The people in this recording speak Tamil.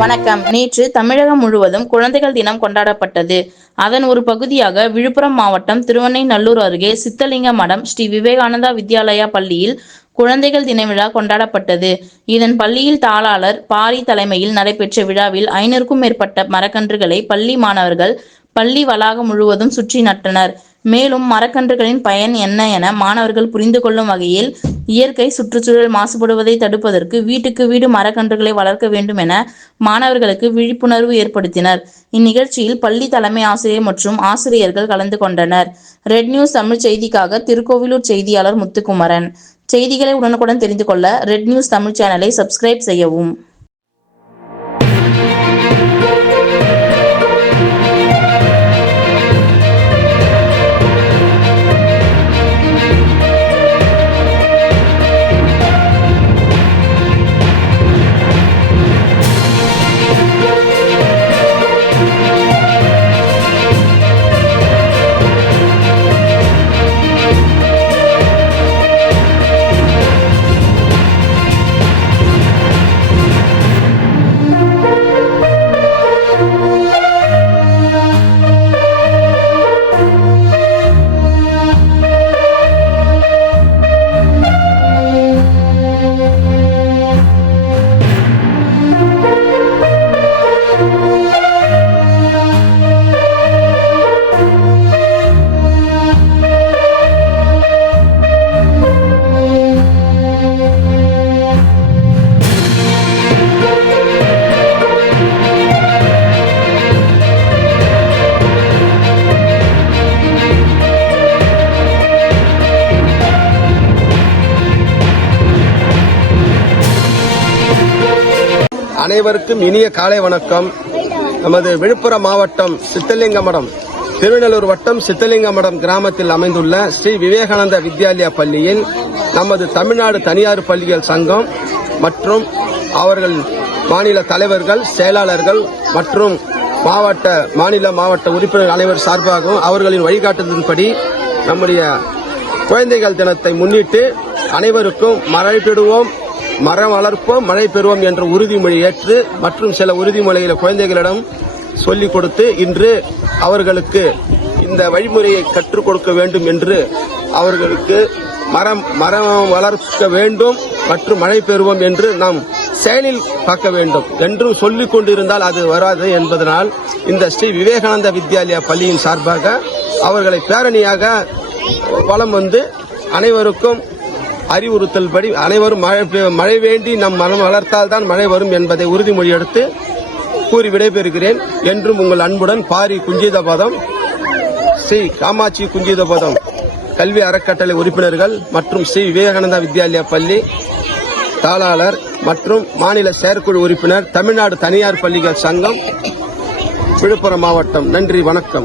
வணக்கம். நேற்று தமிழகம் முழுவதும் குழந்தைகள் தினம் கொண்டாடப்பட்டது. அதன் ஒரு பகுதியாக விழுப்புரம் மாவட்டம் திருவண்ணைநல்லூர் அருகே சித்தலிங்க மடம் ஸ்ரீ விவேகானந்தா வித்யாலயா பள்ளியில் குழந்தைகள் தின விழா கொண்டாடப்பட்டது. இதன் பள்ளியில் தாளாளர் பாரி தலைமையில் நடைபெற்ற விழாவில் ஐநூறுக்கும் மேற்பட்ட மரக்கன்றுகளை பள்ளி மாணவர்கள் பள்ளி வளாகம் முழுவதும் சுற்றி நட்டனர். மேலும் மரக்கன்றுகளின் பயன் என்ன என மாணவர்கள் புரிந்து கொள்ளும் வகையில் இயற்கை சுற்றுச்சூழல் மாசுபடுவதை தடுப்பதற்கு வீட்டுக்கு வீடு மரக்கன்றுகளை வளர்க்க வேண்டும் என மாணவர்களுக்கு விழிப்புணர்வு ஏற்படுத்தினர். இந்நிகழ்ச்சியில் பள்ளி தலைமை ஆசிரியர் மற்றும் ஆசிரியர்கள் கலந்து கொண்டனர். ரெட் நியூஸ் தமிழ் செய்திக்காக திருக்கோவிலூர் செய்தியாளர் முத்துக்குமரன். செய்திகளை உடனுக்குடன் தெரிந்து கொள்ள ரெட் நியூஸ் தமிழ் சேனலை சப்ஸ்கிரைப் செய்யவும். அனைவருக்கும் இனிய காலை வணக்கம். நமது விழுப்புரம் மாவட்டம் சித்தலிங்கமடம் திருநெல்லூர் வட்டம் சித்தலிங்கமடம் கிராமத்தில் அமைந்துள்ள ஸ்ரீ விவேகானந்த வித்யாலயா பள்ளியில் நமது தமிழ்நாடு தனியார் பள்ளிகள் சங்கம் மற்றும் அவர்கள் மாநில தலைவர்கள் செயலாளர்கள் மற்றும் மாவட்ட மாநில மாவட்ட உறுப்பினர் அனைவர் சார்பாகவும் அவர்களின் வழிகாட்டுதலின்படி நம்முடைய குழந்தைகள் தினத்தை முன்னிட்டு அனைவருக்கும் மறைத்திடுவோம் மரம் வளர்ப்போம் மழை பெறுவோம் என்ற உறுதிமொழி ஏற்று மற்றும் சில உறுதிமொழிகளை குழந்தைகளிடம் சொல்லிக் கொடுத்து இன்று அவர்களுக்கு இந்த வழிமுறையை கற்றுக் கொடுக்க வேண்டும் என்று அவர்களுக்கு மரம் மரம் வளர்க்க வேண்டும் மற்றும் மழை பெறுவோம் என்று நாம் செயலில் பார்க்க வேண்டும் என்றும் சொல்லிக் கொண்டிருந்தால் அது வராது என்பதனால் இந்த ஸ்ரீ விவேகானந்த வித்யாலயா பள்ளியின் சார்பாக அவர்களை பேரணியாக வலம் வந்து அனைவருக்கும் அறிவுறுத்தல் படி அனைவரும் மழை பெ- மழை வேண்டி நம் மனம் வளர்த்தால் தான் மழை வரும் என்பதை உறுதிமொழி எடுத்து கூறி விடைபெறுகிறேன். என்றும் உங்கள் அன்புடன் பாரி குஞ்சிதபதம் ஸ்ரீ காமாட்சி குஞ்சிதபதம் கல்வி அறக்கட்டளை உறுப்பினர்கள் மற்றும் ஸ்ரீ விவேகானந்தா வித்யாலயா பள்ளி தாளாளர் மற்றும் மாநில செயற்குழு உறுப்பினர் தமிழ்நாடு தனியார் பள்ளிகள் சங்கம் விழுப்புரம் மாவட்டம். நன்றி வணக்கம்.